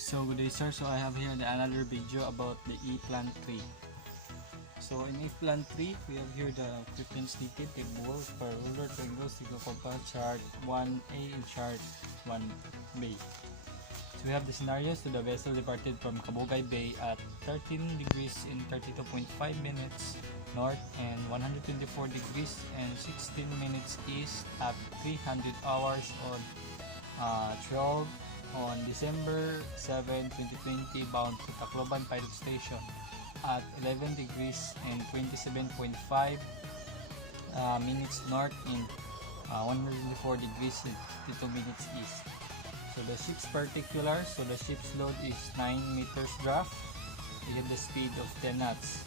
So good day sir, so I have here another video about the Aplan tree. So in Aplan tree, we have here the equipments needed, tape balls, per ruler, triangle, signal compass, chart 1A and chart 1B. So we have the scenarios. So the vessel departed from Kabugay Bay at 13 degrees in 32.5 minutes north and 124 degrees and 16 minutes east at 300 hours on 12 on December 7, 2020 bound to Tacloban Pilot Station at 11 degrees and 27.5 minutes north in 104 degrees and 52 minutes east. So the ship's particulars, so the ship's load is 9 meters draft. We have the speed of 10 knots.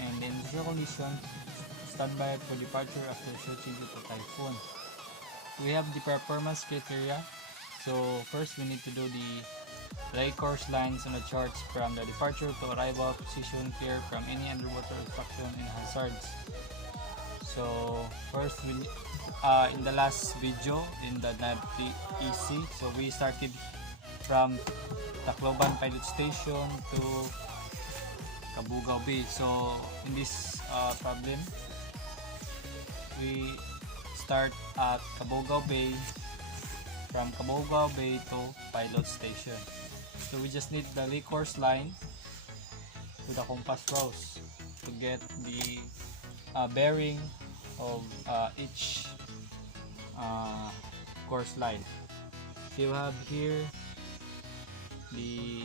And in the condition, standby for departure after searching for typhoon. We have the performance criteria. So first we need to do the lay course lines on the charts from the departure to arrival position, clear from any underwater obstruction and hazards. So first we in the last video in the nav EC, so we started from Tacloban Pilot Station to Kabugao Bay. So in this problem, we start at Kabugao Bay, from Kabugao Bay to Pilot Station. So we just need the lay course line to the compass rose to get the bearing of each course line. So you have here the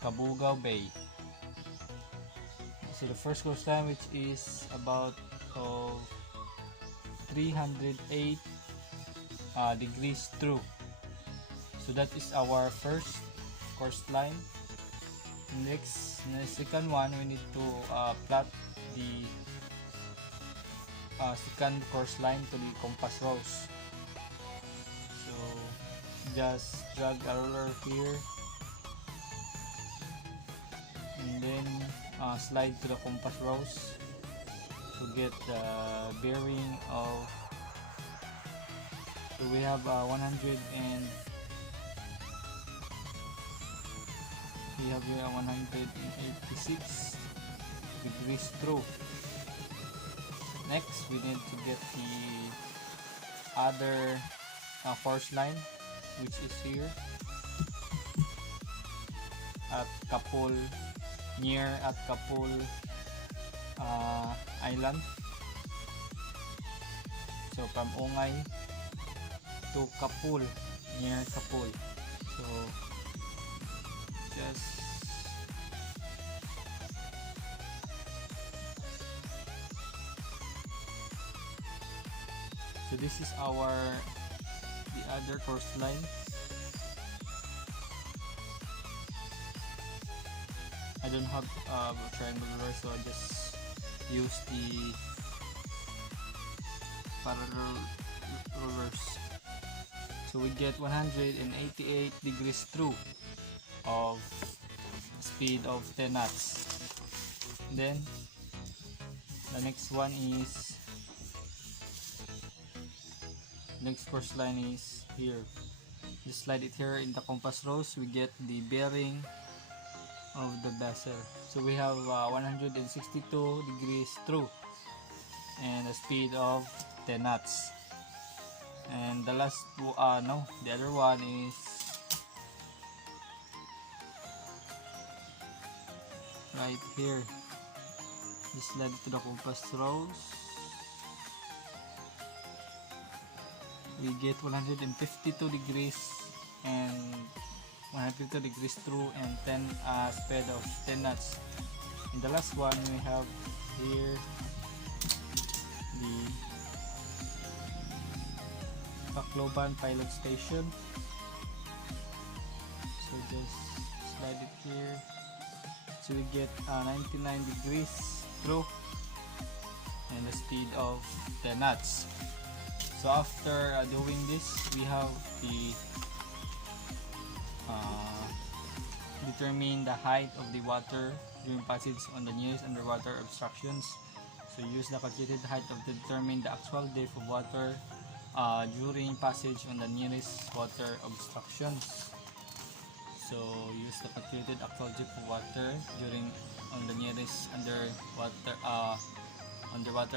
Kabugao Bay. So the first course line, which is about 308 degrees true. So that is our first course line. Next, the second one, we need to plot the second course line to the compass rose. So just drag a ruler here and then slide to the compass rose to get the bearing of, so we have 186 degrees true. Next, we need to get the other course line, which is here at Kapul, near at Kapul Island. So from Ongay to Kapul, near Kapul. So just this is the other course line. I don't have a triangle ruler, so I just use the parallel rulers. So we get 188 degrees true of speed of 10 knots. Then the next one is, next course line is here. Just slide it here in the compass rose, we get the bearing of the vessel. So we have 162 degrees true and a speed of 10 knots. And the last the other one is right here. Just slide it to the compass rose. We get 152 degrees and 152 degrees true and 10 speed of 10 knots. In the last one, we have here the Tacloban Pilot Station. So just slide it here. So we get 99 degrees true and a speed of 10 knots. So after doing this, we have the determine the height of the water during passage on the nearest underwater obstructions. So use the calculated height of determine the actual depth of water during passage on the nearest water obstructions. So use the calculated actual depth of water during on the nearest underwater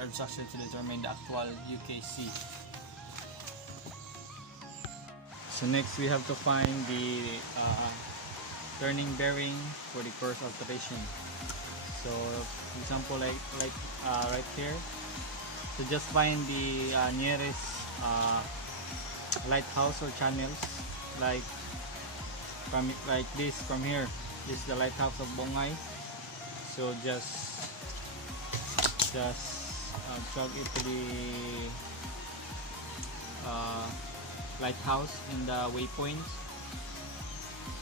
obstruction to determine the actual UKC. So next we have to find the turning bearing for the course alteration. So for example, like right here, so just find the nearest lighthouse or channels, like this from here. This is the lighthouse of Bongay. So just drag it to the lighthouse in the waypoints,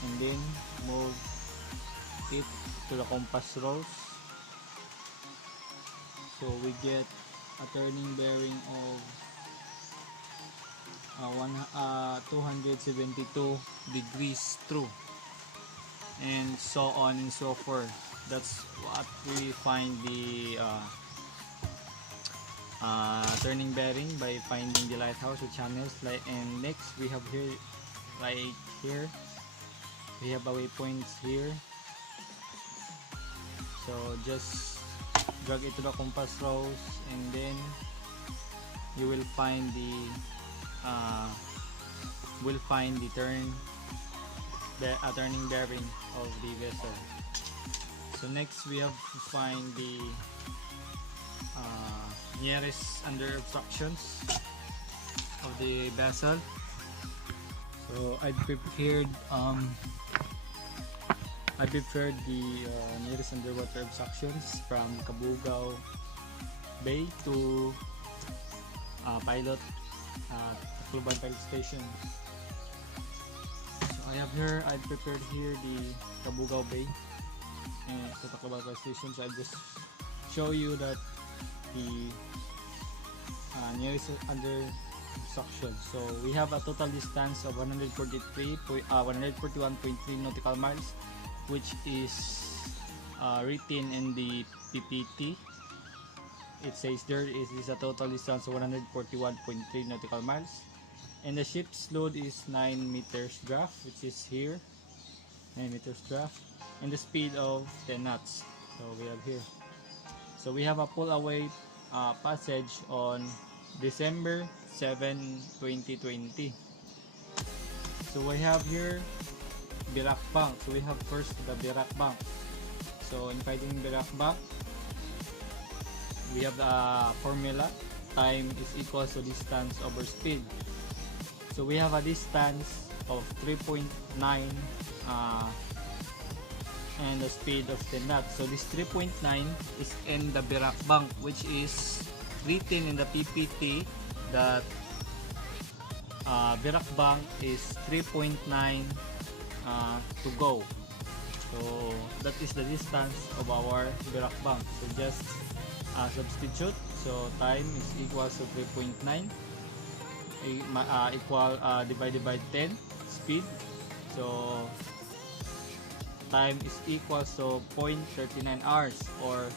and then move it to the compass rose. So we get a turning bearing of 272 degrees true, and so on and so forth. That's what we find the turning bearing by finding the lighthouse or channels. And next we have here, like here, we have a waypoints here. So just drag it to the compass rose, and then you will find the turning bearing of the vessel. So next we have to find the nearest under obstructions of the vessel. So I prepared the nearest underwater obstructions from Cabugao Bay to Pilot Tacloban Pilot Station. So I prepared here the Cabugao Bay and the Tacloban Pilot Station. So I just show you that the nearest under obstruction. So we have a total distance of 141.3 nautical miles, which is written in the PPT. It says there is a total distance of 141.3 nautical miles, and the ship's load is 9 meters draft, which is here, 9 meters draft, and the speed of 10 knots. So we have here. So we have a pull away passage on December 7, 2020. So we have here Birak Bank. So we have first the Birak Bank. So in finding Birak Bank, we have the formula: time is equal to distance over speed. So we have a distance of 3.9 and the speed of 10 knots. So this 3.9 is in the Birak Bank, which is written in the PPT that Birak Bank is 3.9 to go. So that is the distance of our Birak Bank. So just substitute. So time is equal to 3.9 divided by 10 speed. So time is equal to 0.39 hours or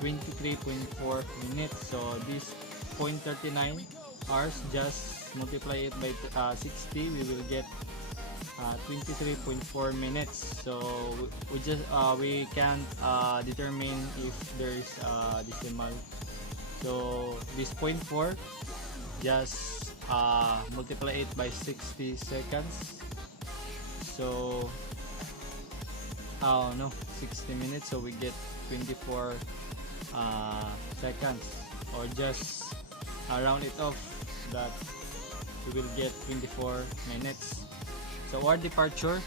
23.4 minutes. So this 0.39 hours, just multiply it by 60, we will get 23.4 minutes. So we can't determine if there is a decimal. So this 0.4, just multiply it by 60 seconds. So 60 minutes, so we get 24 seconds, or just round it off, that we will get 24 minutes. So our departure,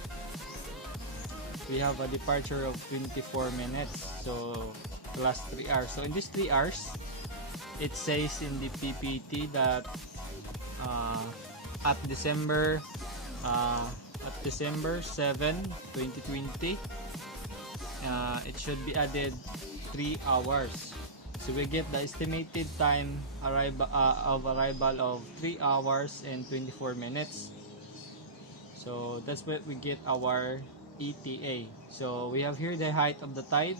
we have a departure of 24 minutes, so plus 3 hours. So in these 3 hours, it says in the PPT that at December 7, 2020, it should be added 3 hours. So we get the estimated time of arrival of 3 hours and 24 minutes. So that's what we get our ETA. So we have here the height of the tide.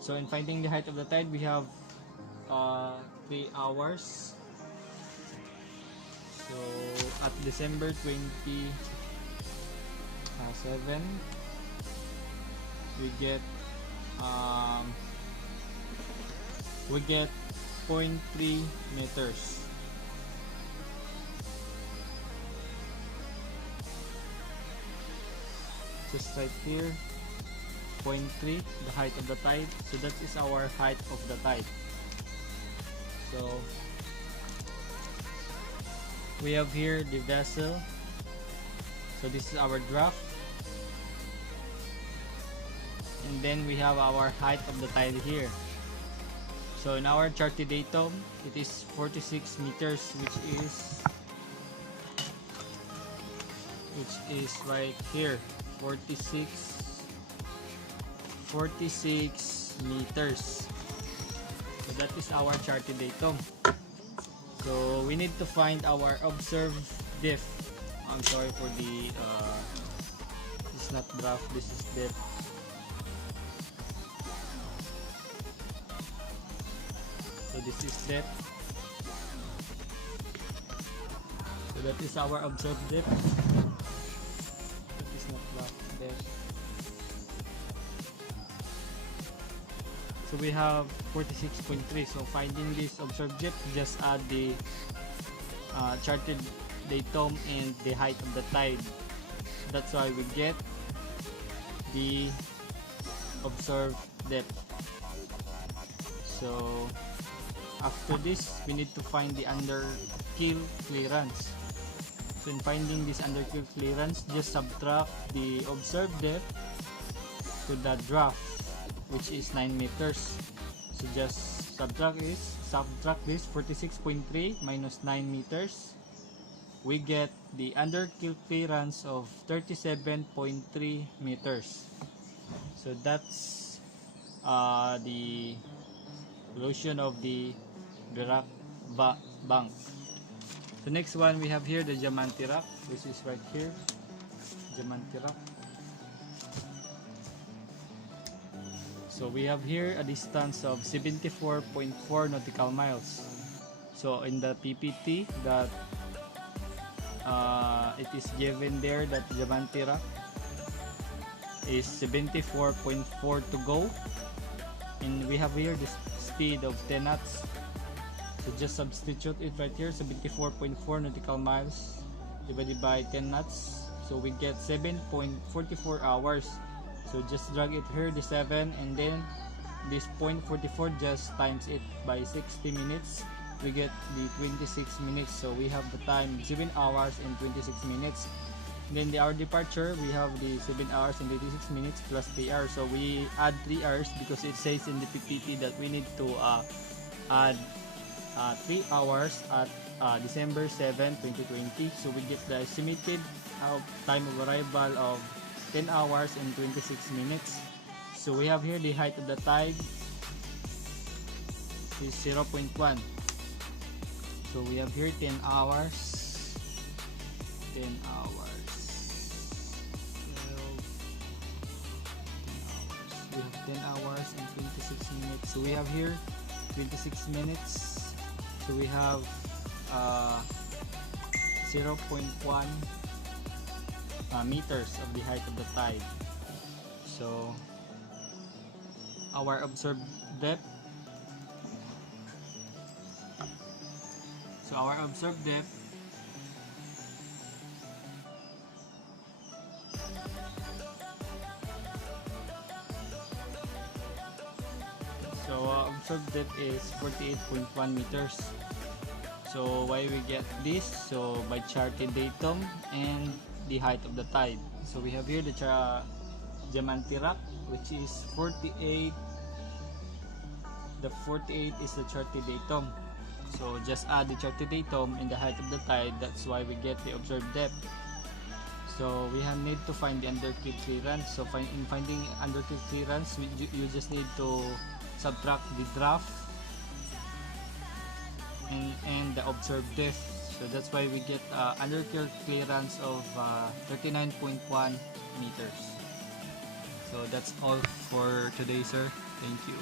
So in finding the height of the tide, we have 3 hours So at December 27, we get um, we get 0.3 meters. Just right here, 0.3, the height of the tide. So that is our height of the tide. So we have here the vessel. So this is our draft. And then we have our height of the tide here. So in our charted datum, it is 46 meters, which is right here, 46 meters. So that is our charted datum. So we need to find our observed depth. I'm sorry for the this is not draft, this is depth. So this is depth. So that is our observed depth. That is not draft, depth. So we have 46.3. So finding this observed depth, just add the charted datum and the height of the tide. That's why we get the observed depth. So after this, we need to find the under-keel clearance. So in finding this under-keel clearance, just subtract the observed depth to the draft, which is 9 meters. So just subtract this 46.3 minus 9 meters. We get the under-keel clearance of 37.3 meters. So that's the solution of the Rock Bank. The next one we have here, the Diamante Rock, which is right here, Diamante Rock. So we have here a distance of 74.4 nautical miles. So in the PPT that it is given there that Diamante Rock is 74.4 to go, and we have here the speed of 10 knots. So just substitute it right here, 74.4 nautical miles divided by 10 knots. So we get 7.44 hours. So just drag it here, the 7, and then this 0.44, just times it by 60 minutes. We get the 26 minutes. So we have the time 7 hours and 26 minutes. Then the hour departure, we have the 7 hours and 26 minutes plus 3 hours. So we add 3 hours because it says in the PPT that we need to add 3 hours at December 7, 2020. So we get the estimated time of arrival of 10 hours and 26 minutes. So we have here the height of the tide is 0.1. So we have here 10 hours, 10 hours, 12, 10 hours. We have 10 hours and 26 minutes. So we have here 26 minutes. So we have 0.1 meters of the height of the tide. So our observed depth. So our observed depth is 48.1 meters. So why we get this? So by charted datum and the height of the tide. So we have here the Diamante Rock, which is 48. The 48 is the charted datum. So just add the charted datum and the height of the tide. That's why we get the observed depth. So we need to find the under-keel clearance. So in finding under-keel clearance, you just need to subtract the draft and the observed depth. So that's why we get under-keel clearance of 39.1 meters. So that's all for today, sir. Thank you.